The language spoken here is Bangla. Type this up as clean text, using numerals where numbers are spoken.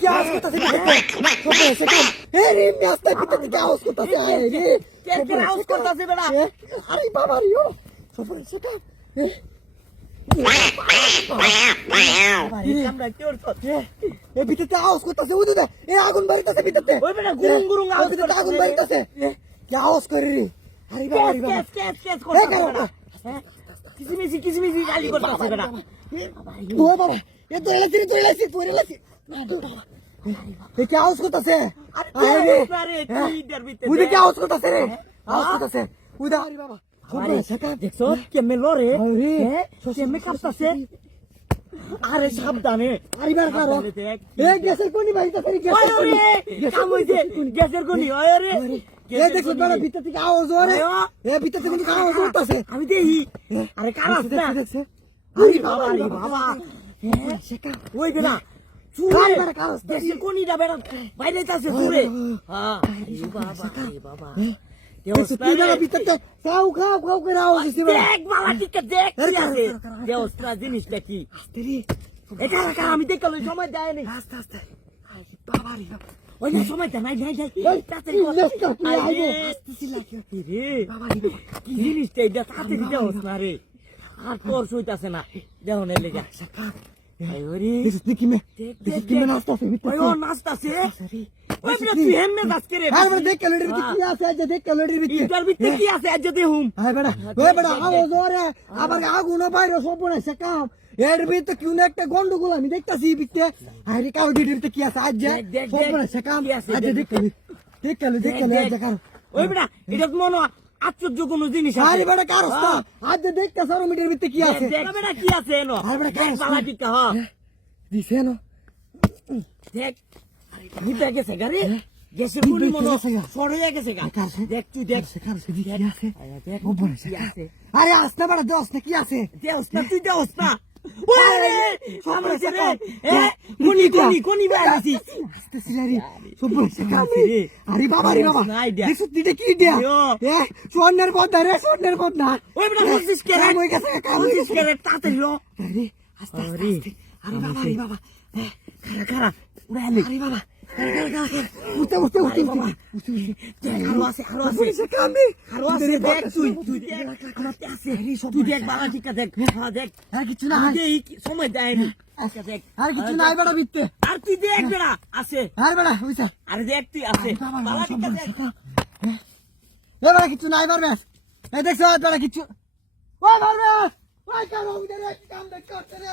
কি আওয়াজ করতেছে? কি আওয়াজ করতেছে? আওয়াজ করতেছে বেড়া। আরে বাবা রিও ভিতরে আওয়াজ করতেছে। ওই দুধে আগুন বাড়িতেছে ভিতরে। আগুন বাড়িতেছে। কি আওয়াজ করে রে? আরে বাবা কিসমিসি গালি করতেছে বেড়া। ও বাবা এ তোরে লাইছি কি আওয়াজ করতেছে? ওই কি আওয়াজ করতেছে রে? আওয়াজ করতেছে ওই দা। আরে বাবা দেখছো কেমনে লড়ে? কেমনে কাঁপতাছে? আরে সাবধানে। আরে বার করো। গ্যাসের কোনি ভাইতাছে রে। গ্যাসের কোনি। আরে দেখো বড় ভিতর থেকে আওয়াজ ওরে। ভিতর থেকে কিন্তু আওয়াজ উঠতাছে। আমি দেখি। আরে কারা দেখছে? আরে বাবা শেখা ওই দেনা চুরে দেশে কোনিটা বেড়া বাইরে যাচ্ছে চুরে। হ্যাঁ বাবা দেওস্তা ভিতরতে খাও করে আওয়াজ হচ্ছে। দেখ বাবা ঠিক দেখ কি আছে দেওস্তা জিনিসটা কি আস্তে রে। এটা আমি দেখলাম সময় দেয় নাই। আস্তে বাবা রে ওই না সময় দেয় নাই তাড়াতাড়ি আসতেছি লাগে রে বাবা কি জিনিসটা এটা তাড়াতাড়ি দেওস্তা রে। আর তোর সইতাছে না দেহ নে লেগা শেখা। আরে দেখি মে নাচতাছে ওই ও নাচতাছে। ওই বিনা তুই হেমনে নাচ করে। আরে বড় দেখ ক্যালোরি কি আছে আজ দেখ ক্যালোরি ভিতর কি আছে আজ দেহুম। আরে বড় ওই বড় আওয়াজ ওরে আবার আগুন বাইরে সব না শেখা। এর ভিতর কি না একটা গন্ডগোল আমি দেখতাছি ভিতরে। আরে কাউ ভিতরে কি আছে আজ সব না শেখা। আজ দেখ ক্যালোরি দেখা। ওই বড় এটা মনে আশ্চর্য কোন জিনিস আছে। আরে বেটা কার অবস্থা আজ দেখতে 4 মিটার ভিতরে কি আছে? দেখ বেটা কি আছে এনো। আরে বেটা কার বালা টিকা হ দিছে এনো দেখ। আরে নিতে গেছে গাড়ি গ্যাসের কোনি মনো সরে গেছে গা। দেখ তুই দেখ কার আছে কি আছে? দেখ কি আছে? আরে আসনা বেটা দোস না কি আছে? দেওস না তুই দেওস না। ওরে সমস্যা রে কোনি বাড়াছি আসতেছি রে সমস্যা কাছে রে। আরে বাবা দেখছ তুই কি দিয়া স্বর্ণের পদ্মা রে স্বর্ণের পদ্মা। ওই বেটা বলছিস কে রে? ওই গেছে কামছিস কে রে? তাড়াতাড়ি লো। আরে আস্তে আরে বাবা খারা উড়ালে। আরে বাবা উঠতে আরো আছে কামবি আরো আছে। দেখ তুই দেখ আমাতে আছে তুই দেখ বাবা ঠিক আছে দেখ। হ্যাঁ দেখ আর কিছু না এই সময় দেয়নি। আচ্ছা দেখ আর কিছু নাই বেটা বিতে। আর তুই দেখ বেটা আছে। আরে বেটা হইছে। আরে দেখ তুই আছে বাবা ঠিক আছে দেখ। এ বেটা কিছু নাই পারবে। এই দেখছ বেটা কিছু ওই পারবে ওই কাম ওই কাম দেখ করতে রে।